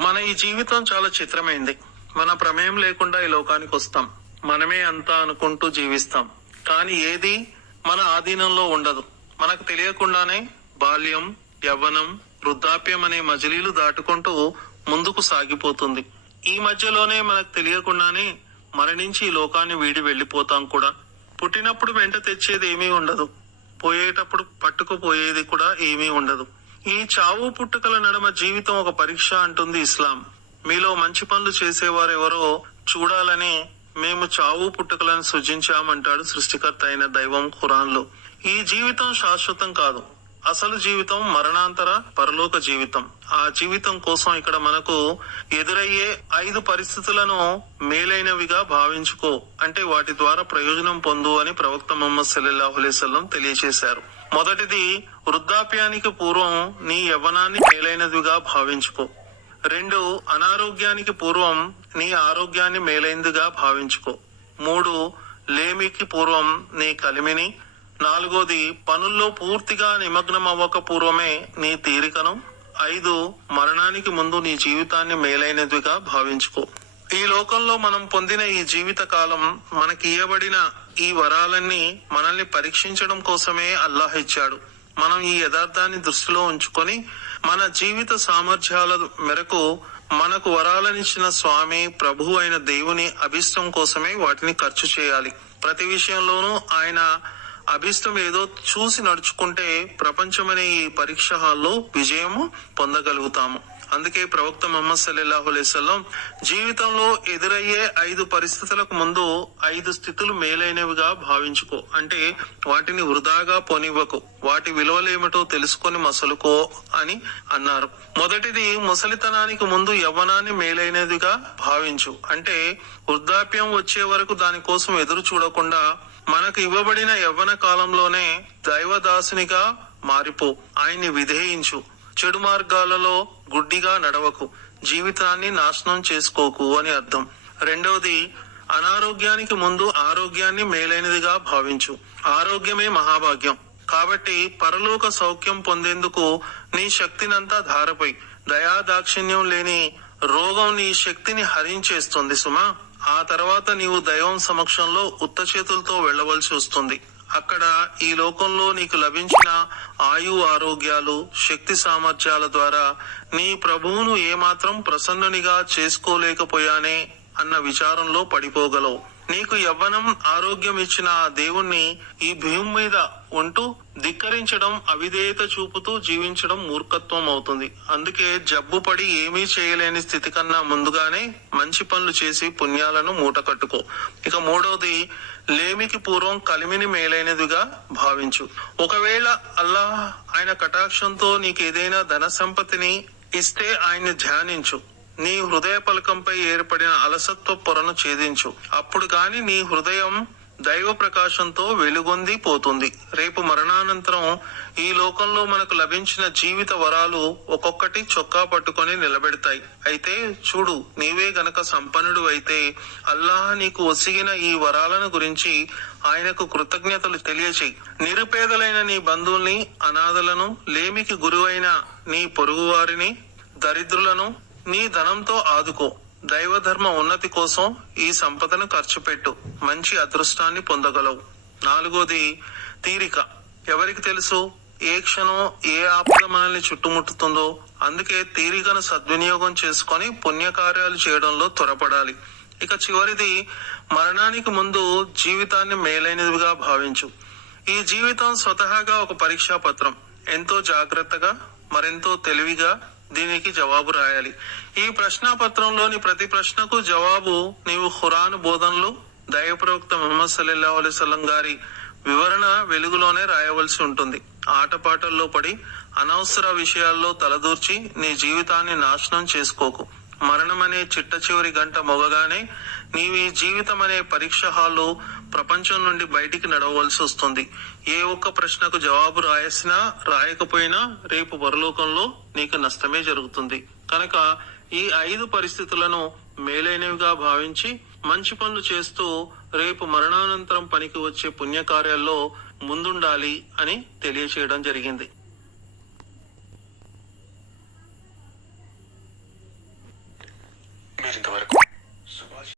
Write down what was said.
మన ఈ జీవితం చాలా చిత్రమైంది. మన ప్రమేయం లేకుండా ఈ లోకానికి వస్తాం. మనమే అంతా అనుకుంటూ జీవిస్తాం. కానీ ఏది మన ఆధీనంలో ఉండదు. మనకు తెలియకుండానే బాల్యం యవ్వనం వృద్ధాప్యం అనే మజిలీలు దాటుకుంటూ ముందుకు సాగిపోతుంది. ఈ మధ్యలోనే మనకు తెలియకుండానే మరణించి ఈ లోకాన్ని వీడి వెళ్ళిపోతాం కూడా. పుట్టినప్పుడు వెంట తెచ్చేది ఏమీ ఉండదు. పోయేటప్పుడు పట్టుకుపోయేది కూడా ఏమీ ఉండదు. ఈ చావు పుట్టుకల నడమ జీవితం ఒక పరీక్ష అంటుంది ఇస్లాం. మీలో మంచి పనులు చేసేవారెవరో చూడాలని మేము చావు పుట్టుకలను సృజించామంటాడు సృష్టికర్త అయిన దైవం ఖురాన్లో. ఈ జీవితం శాశ్వతం కాదు. అసలు జీవితం మరణాంతర పరలోక జీవితం. ఆ జీవితం కోసం ఇక్కడ మనకు ఎదురయ్యే ఐదు పరిస్థితులను మేలైనవిగా భావించుకో. అంటే వాటి ద్వారా ప్రయోజనం పొందు అని ప్రవక్త మొహమ్మద్ సల్లల్లాహు అలైహి తెలియజేశారు మొదటిది వృద్ధాప్యానికి పూర్వం నీ యవ్వనాన్ని మేలైనదిగా భావించుకో. రెండు అనారోగ్యానికి పూర్వం నీ ఆరోగ్యాన్ని మేలైందిగా భావించుకో. మూడు లేమికి పూర్వం నీ కలిమిని నాలుగోది పనుల్లో పూర్తిగా నిమగ్నం అవ్వక పూర్వమే నీ తీరికను ఐదు మరణానికి ముందు నీ జీవితాన్ని మేలైనదిగా భావించుకో. ఈ లోకంలో మనం పొందిన ఈ జీవిత కాలం మనకి ఇవ్వబడిన ఈ వరాలన్నీ మనల్ని పరీక్షించడం కోసమే అల్లాహ్ ఇచ్చాడు. మనం ఈ యథార్థాన్ని దృష్టిలో ఉంచుకొని మన జీవిత సామర్థ్యాల మేరకు మనకు వరాలనిచ్చిన స్వామి ప్రభు అయిన దేవుని అభిష్టం కోసమే వాటిని ఖర్చు చేయాలి. ప్రతి విషయంలోనూ ఆయన అభిష్టం ఏదో చూసి నడుచుకుంటే ప్రపంచమనే ఈ పరీక్ష హాల్లో విజయము పొందగలుగుతాము. అందుకే ప్రవక్త మొహమ్మద్ సల్లాహు అలైహి జీవితంలో ఎదురయ్యే ఐదు పరిస్థితులకు ముందు ఐదు స్థితులు మేలైనవిగా భావించుకో. అంటే వాటిని వృధాగా పోనివ్వకు. వాటి విలువలేమిటో తెలుసుకొని మసలుకో అని అన్నారు. మొదటిది ముసలితనానికి ముందు యవ్వనాన్ని మేలైనదిగా భావించు. అంటే వృద్ధాప్యం వచ్చే వరకు దానికోసం ఎదురు చూడకుండా మనకు ఇవ్వబడిన యవ్వన కాలంలోనే దైవదాసునిగా మారిపో ఆయన్ని విధేయించు. చెడు మార్గాలలో గుడ్డిగా నడవకు జీవితాన్ని నాశనం చేసుకోకు అని అర్థం. రెండవది అనారోగ్యానికి ముందు ఆరోగ్యాన్ని మేలైనదిగా భావించు. ఆరోగ్యమే మహాభాగ్యం. కాబట్టి పరలోక సౌఖ్యం పొందేందుకు నీ శక్తినంతా ధారపై దయా దాక్షిణ్యం లేని రోగం నీ శక్తిని హరించేస్తుంది సుమా. ఆ తర్వాత నీవు దైవం సమక్షంలో ఉత్త చేతులతో వెళ్ళవలసి వస్తుంది. అక్కడ ఈ లోకంలో నీకు లభించిన ఆయు ఆరోగ్యాలు శక్తి సామర్థ్యాల ద్వారా నీ ప్రభువును ఏమాత్రం ప్రసన్నునిగా చేసుకోలేకపోయానే అన్న విచారంలో పడిపోగలవు. నీకు యవ్వనం ఆరోగ్యం ఇచ్చిన ఆ దేవుణ్ణి ఈ భూమి మీద ఉంటూ ధిక్కరించడం అవిధేయత చూపుతూ జీవించడం మూర్ఖత్వం అవుతుంది. అందుకే జబ్బు పడి ఏమీ చేయలేని స్థితి కన్నా ముందుగానే మంచి పనులు చేసి పుణ్యాలను మూట కట్టుకో. ఇక మూడవది లేమికి పూర్వం కలిమిని మేలైనదిగా భావించు. ఒకవేళ అల్లాహ్ ఆయన కటాక్షంతో నీకు ఏదైనా ధన సంపత్తిని ఇస్తే ఆయన్ని ధ్యానించు. నీ హృదయ పలకంపై ఏర్పడిన అలసత్వ పొరను ఛేదించు. అప్పుడు కాని నీ హృదయం దైవ ప్రకాశంతో వెలుగొంది పోతుంది. రేపు మరణానంతరం ఈ లోకంలో మనకు లభించిన జీవిత వరాలు ఒక్కొక్కటి చొక్కా పట్టుకొని నిలబెడతాయి. అయితే చూడు నీవే గనక సంపన్నుడు అయితే అల్లాహ్ నీకు ఒసిగిన ఈ వరాలను గురించి ఆయనకు కృతజ్ఞతలు తెలియచేయి. నిరుపేదలైన నీ బంధువుల్ని అనాథలను లేమికి గురువైన నీ పొరుగువారిని దరిద్రులను నీ ధనంతో ఆదుకో. దైవధర్మ ఉన్నతి కోసం ఈ సంపదను ఖర్చు పెట్టు మంచి అదృష్టాన్ని పొందగలవు. నాలుగోది తీరిక. ఎవరికి తెలుసు? ఏ క్షణం ఏ ఆపద మనల్ని చుట్టుముట్టుతుందో అందుకే తీరికను సద్వినియోగం చేసుకొని పుణ్యకార్యాలు చేయడంలో త్వరపడాలి. ఇక చివరిది మరణానికి ముందు జీవితాన్ని మేలైనదిగా భావించు. ఈ జీవితం స్వతహాగా ఒక పరీక్షా పత్రం ఎంతో జాగ్రత్తగా మరెంతో తెలివిగా దీనికి జవాబు రాయాలి. ఈ ప్రశ్నాపత్రంలోని ప్రతి ప్రశ్నకు జవాబు నీవు ఖురాన్ బోధనలు దైవప్రవక్త ముహమ్మద్ సల్లల్లాహు అలైహి గారి వివరణ వెలుగులోనే రాయవలసి ఉంటుంది. ఆటపాటల్లో పడి అనవసర విషయాల్లో తలదూర్చి నీ జీవితాన్ని నాశనం చేసుకోకు. మరణమనే చిట్ట చివరి గంట మొగగానే నీవి జీవితం అనే పరీక్ష హాల్లో ప్రపంచం నుండి బయటికి నడవలసి వస్తుంది. ఏ ఒక్క ప్రశ్నకు జవాబు రాయసినా రాయకపోయినా రేపు పరలోకంలో నీకు నష్టమే జరుగుతుంది. కనుక ఈ ఐదు పరిస్థితులను మేలైనవిగా భావించి మంచి పనులు చేస్తూ రేపు మరణానంతరం పనికి వచ్చే పుణ్యకార్యాల్లో ముందుండాలి అని తెలియచేయడం జరిగింది. இருந்தவருக்கும்